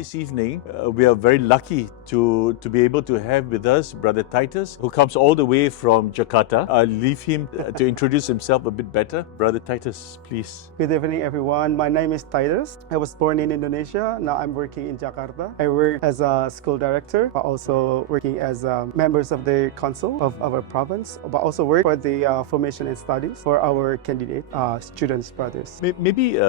This evening, we are very lucky to be able to have with us Brother Titus, who comes all the way from Jakarta. I'll leave him to introduce himself a bit better. Brother Titus, please. Good evening, everyone. My name is Titus. I was born in Indonesia. Now I'm working in Jakarta. I work as a school director, but also working as members of the council of our province, but also work for the formation and studies for our candidate students, brothers. Maybe,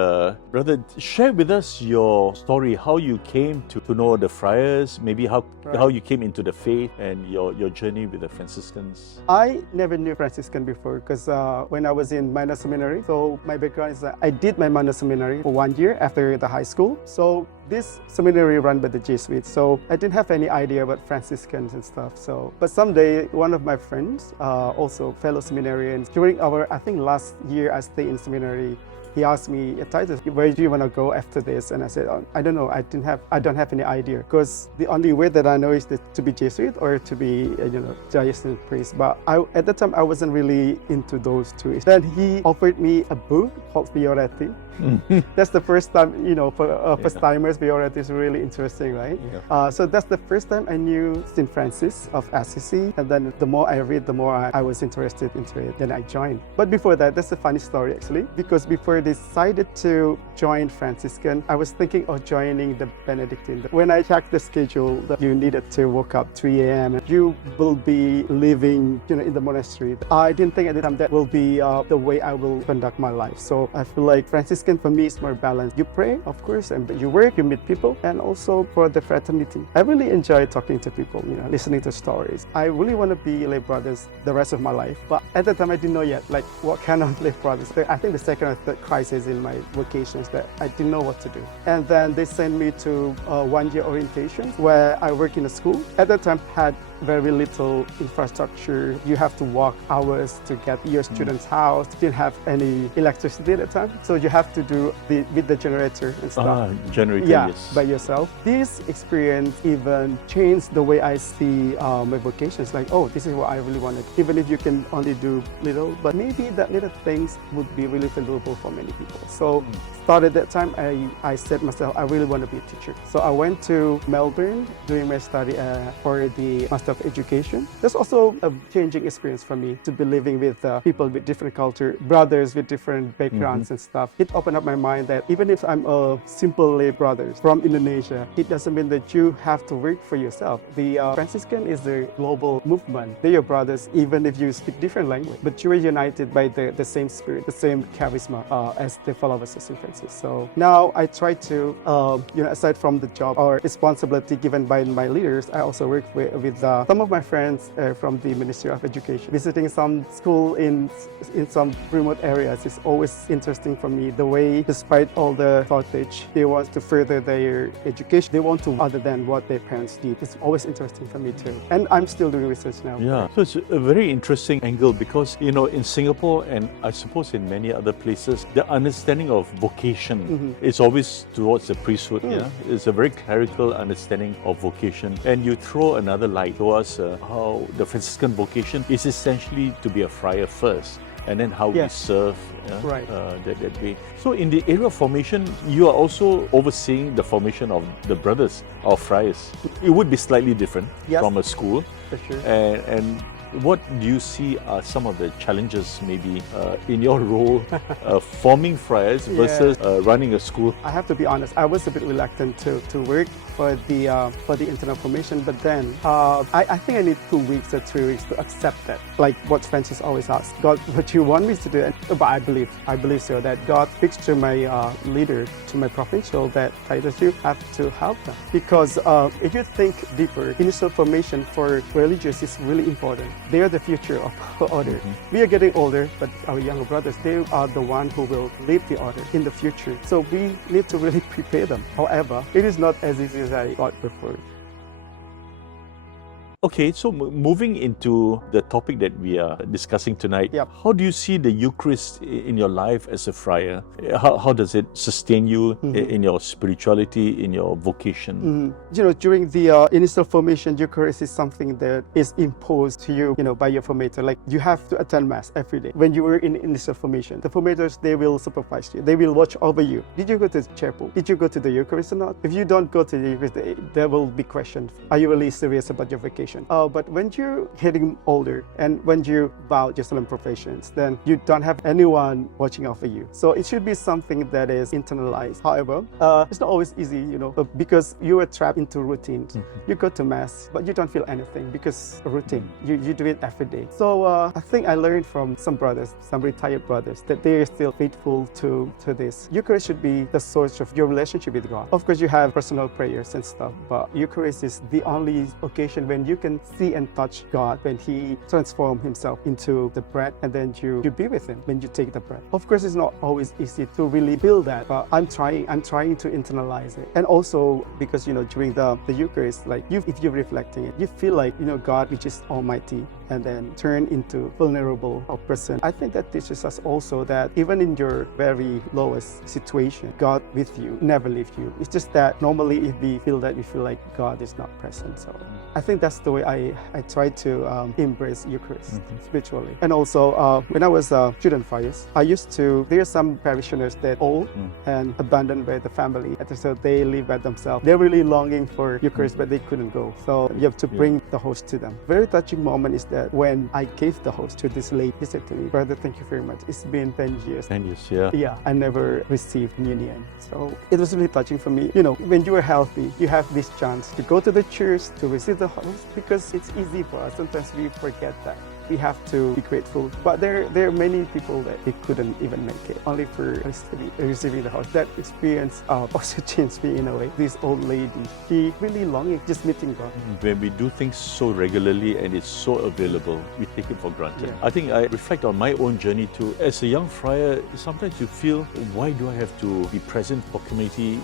Brother, share with us your story, how you came to know the friars, maybe how you came into the faith and your journey with the Franciscans. I never knew Franciscan before because when I was in minor seminary, so my background is that I did my minor seminary for 1 year after the high school. So this seminary run by the Jesuits, so I didn't have any idea about Franciscans and stuff. So, but someday one of my friends, also fellow seminarians, during I think last year I stayed in seminary, he asked me, Titus, where do you want to go after this? And I said, I don't know. I don't have any idea because the only way that I know is to be Jesuit or to be, diocesan priest. But at the time, I wasn't really into those two. Then he offered me a book called Fioretti. That's the first time, for first timers, Fioretti is really interesting, right? Yeah. So that's the first time I knew St. Francis of Assisi. And then the more I read, the more I was interested into it. Then I joined. But before that, that's a funny story actually, because before I decided to join Franciscan, I was thinking of joining the Benedictine. When I checked the schedule, that you needed to wake up 3 a.m. You will be living, in the monastery. I didn't think at the time that will be the way I will conduct my life. So I feel like Franciscan for me is more balanced. You pray, of course, and you work, you meet people, and also for the fraternity. I really enjoy talking to people, listening to stories. I really want to be lay brothers the rest of my life, but at the time I didn't know yet, like what kind of lay brothers. I think the second or third crisis in my vocations that I didn't know what to do. And then they sent me to 1 year orientation where I work in a school. At that time had very little infrastructure. You have to walk hours to get your student's house. Didn't have any electricity at the time, so you have to do with the generator and stuff. Generator, yes. By yourself. This experience even changed the way I see my vocations. Like, oh, this is what I really wanted. Even if you can only do little, but maybe that little things would be really valuable for many people. So started that time, I said myself, I really want to be a teacher. So I went to Melbourne doing my study for the Master of Education. That's also a changing experience for me to be living with people with different culture, brothers with different backgrounds and stuff. It opened up my mind that even if I'm a simple lay brother from Indonesia, it doesn't mean that you have to work for yourself. The Franciscan is the global movement. They're your brothers, even if you speak different language, but you are united by the same spirit, the same charisma as the followers of St. Francis. So now I try to, aside from the job or responsibility given by my leaders, I also work with some of my friends from the Ministry of Education. Visiting some school in some remote areas is always interesting for me. The way, despite all the shortage, they want to further their education. They want to other than what their parents did. It's always interesting for me too. And I'm still doing research now. Yeah, so it's a very interesting angle because, in Singapore and I suppose in many other places, the understanding of vocation is always towards the priesthood. Yeah, it's a very clerical understanding of vocation. And you throw another light to us how the Franciscan vocation is essentially to be a friar first, and then how we serve that way. So in the area of formation, you are also overseeing the formation of the brothers or friars. It would be slightly different from a school. For sure. And what do you see are some of the challenges maybe in your role forming friars versus running a school? I have to be honest, I was a bit reluctant to work for the internal formation, but then I think I need 2 weeks or 3 weeks to accept that. Like what Francis always asks, God, what you want me to do? But I believe so that God speaks to my leader, to my provincial, that Titus, you have to help them. Because if you think deeper, initial formation for religious is really important. They are the future of the order. We are getting older, but our younger brothers, they are the one who will lead the order in the future. So we need to really prepare them. However, it is not as easy as I thought before. Okay, so moving into the topic that we are discussing tonight, Yep. how do you see the Eucharist in your life as a friar? How does it sustain you in your spirituality, in your vocation? During the initial formation, Eucharist is something that is imposed to you, by your formator. Like you have to attend Mass every day. When you were in initial formation, the formators, they will supervise you. They will watch over you. Did you go to the chapel? Did you go to the Eucharist or not? If you don't go to the Eucharist, there will be questions. Are you really serious about your vocation? But when you're getting older and when you vow your solemn professions, then you don't have anyone watching over you. So it should be something that is internalized. However, it's not always easy, because you are trapped into routines. You go to Mass, but you don't feel anything because routine. You do it every day. So I think I learned from some brothers, some retired brothers, that they are still faithful to this. Eucharist should be the source of your relationship with God. Of course, you have personal prayers and stuff, but Eucharist is the only occasion when you can see and touch God, when He transforms Himself into the bread, and then you be with Him when you take the bread. Of course, it's not always easy to really build that, but I'm trying to internalize it. And also because during the Eucharist, like if you're reflecting it, you feel like God, which is Almighty, and then turn into vulnerable person. I think that teaches us also that even in your very lowest situation, God with you, never leave you. It's just that normally if we feel that, we feel like God is not present. So I think that's the way I try to embrace Eucharist spiritually. And also when I was a student friars, there are some parishioners that old and abandoned by the family. And so they live by themselves. They're really longing for Eucharist, but they couldn't go. So you have to bring the host to them. Very touching moment is that when I gave the host to this lady, he said to me, "Brother, thank you very much. It's been 10 years. 10 years, yeah. Yeah, I never received communion." So it was really touching for me. When you are healthy, you have this chance to go to the church, to receive the host, because it's easy for us. Sometimes we forget that. We have to be grateful. But there are many people that they couldn't even make it, only for receiving the host. That experience also changed me in a way. This old lady, she really longing, just meeting God. When we do things so regularly and it's so available, we take it for granted. Yeah. I think I reflect on my own journey too. As a young friar, sometimes you feel, why do I have to be present for community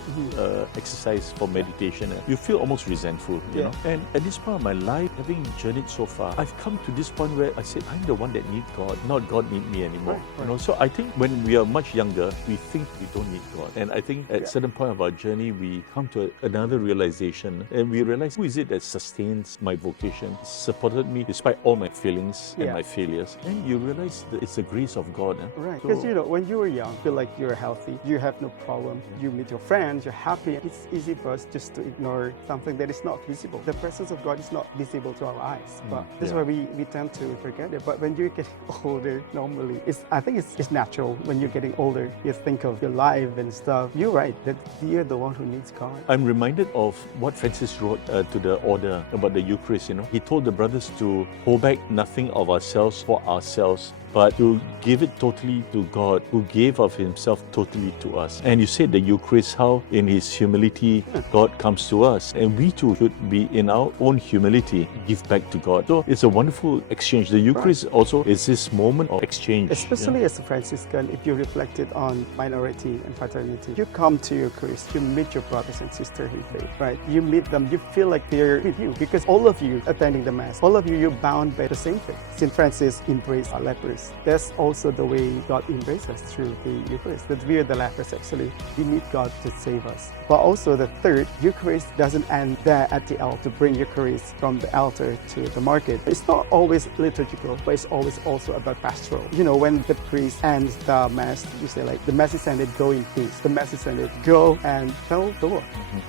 exercise, for meditation? You feel almost resentful, you know. And at this point of my life, having journeyed so far, I've come to this point where I said, I'm the one that needs God, not God need me anymore. Right. So I think when we are much younger, we think we don't need God. And I think at a certain point of our journey, we come to another realization, and we realize, who is it that sustains my vocation, supported me despite all my feelings and my failures? And you realize that it's the grace of God. Right. Because when you were young, feel like you're healthy, you have no problem, you meet your friends, you're happy. It's easy for us just to ignore something that is not visible. The presence of God is not visible to our eyes. But that's why we tend to forget it. But when you're getting older, normally, I think it's natural. When you're getting older, you think of your life and stuff. You're right, that you're the one who needs God. I'm reminded of what Francis wrote to the order about the Eucharist. He told the brothers to hold back nothing of ourselves for ourselves, but to give it totally to God, who gave of Himself totally to us. And you said the Eucharist, how in His humility, God comes to us. And we too should be in our own humility, give back to God. So it's a wonderful exchange. The Eucharist also is this moment of exchange. Especially as a Franciscan, if you reflected on minority and fraternity, you come to Eucharist, you meet your brothers and sisters in faith, right? You meet them, you feel like they're with you, because all of you attending the Mass, all of you're bound by the same faith. St. Francis embraced lepers. That's also the way God embraces us through the Eucharist. That we are the lepers, actually. We need God to save us. But also the third, Eucharist doesn't end there at the altar, to bring Eucharist from the altar to the market. It's not always liturgical, but it's always also about pastoral. When the priest ends the Mass, you say like, the Mass is ended, go in peace. The Mass is ended, go and tell the world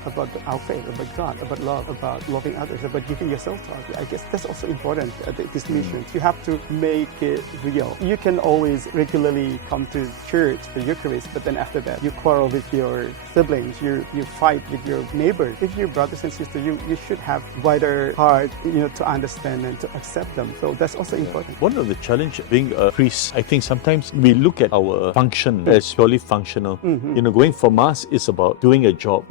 about our faith, about God, about love, about loving others, about giving yourself to others. I guess that's also important at this mission. You have to make it real. You can always regularly come to church for Eucharist, but then after that, you quarrel with your siblings, you fight with your neighbors. If you're brothers and sisters, you should have wider heart, to understand and to accept them. So that's also important. One of the challenge being a priest, I think sometimes we look at our function as purely functional. Going for Mass is about doing a job,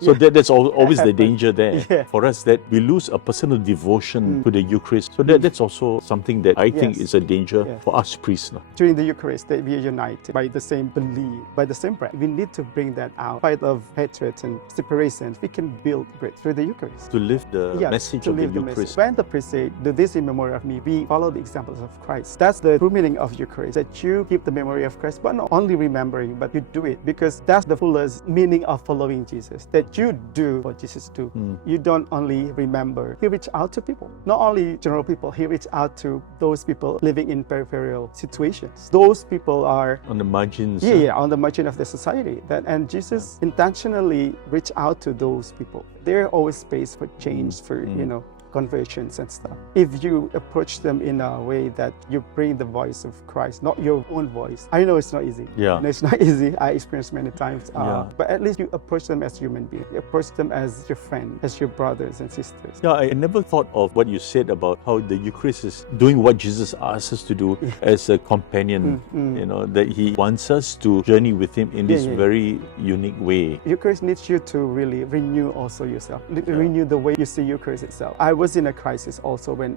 So that's always the danger there for us, that we lose a personal devotion to the Eucharist. So that's also something that I think is a danger for for us priests. No? During the Eucharist, that we are united by the same belief, by the same bread. We need to bring that out. In spite of hatred and separation, we can build bridge through the Eucharist. To live the message to of the live the Eucharist. message. When the priest say, "Do this in memory of me," we follow the examples of Christ. That's the true meaning of Eucharist, that you keep the memory of Christ, but not only remembering, but you do it, because that's the fullest meaning of following Jesus, that you do what Jesus do. You don't only remember. He reached out to people, not only general people, he reached out to those people living in peripheral situations. Those people are On the margins. on the margin of the society. And Jesus intentionally reached out to those people. There always space for change, for conversions and stuff. If you approach them in a way that you bring the voice of Christ, not your own voice. I know it's not easy. Yeah. And it's not easy. I experienced many times. Yeah. But at least you approach them as human beings. You approach them as your friend, as your brothers and sisters. Yeah, I never thought of what you said about how the Eucharist is doing what Jesus asks us to do as a companion. That he wants us to journey with him in this very unique way. Eucharist needs you to really renew also yourself, renew the way you see Eucharist itself. I was in a crisis also when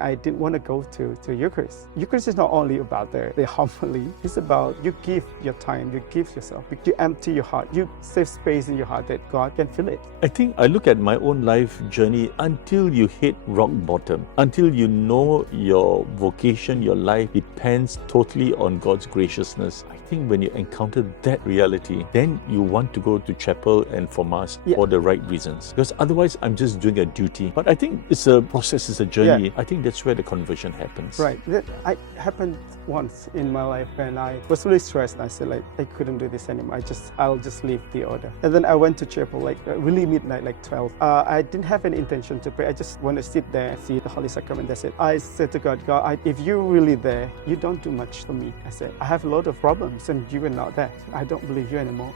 I didn't want to go to Eucharist. Eucharist is not only about the homily, it's about you give your time, you give yourself, you empty your heart, you save space in your heart that God can fill it. I think I look at my own life journey until you hit rock bottom, until you know your vocation, your life depends totally on God's graciousness. I think when you encounter that reality, then you want to go to chapel and for Mass for the right reasons. Because otherwise, I'm just doing a duty. But I think it's a process, it's a journey. I think that's where the conversion happens. Right. That happened once in my life when I was really stressed. I said, I couldn't do this anymore. I'll just leave the order. And then I went to chapel really midnight, 12. I didn't have any intention to pray. I just want to sit there, see the Holy Sacrament. That's it. I said to God, if you're really there, you don't do much for me. I said, I have a lot of problems and you are not there. I don't believe you anymore.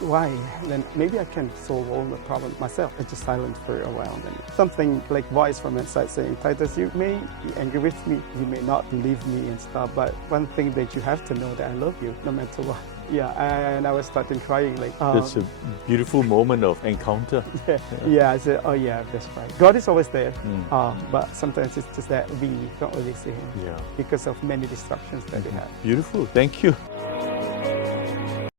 Why? Then maybe I can solve all the problems myself. I just silent for a while. Then something like voice from inside saying, Titus, you may be angry with me, you may not believe me and stuff, but one thing that you have to know that I love you no matter what. Yeah, and I was starting crying It's a beautiful moment of encounter. I said, oh yeah, that's right. God is always there, but sometimes it's just that we don't really see him because of many distractions that we have. Beautiful. Thank you.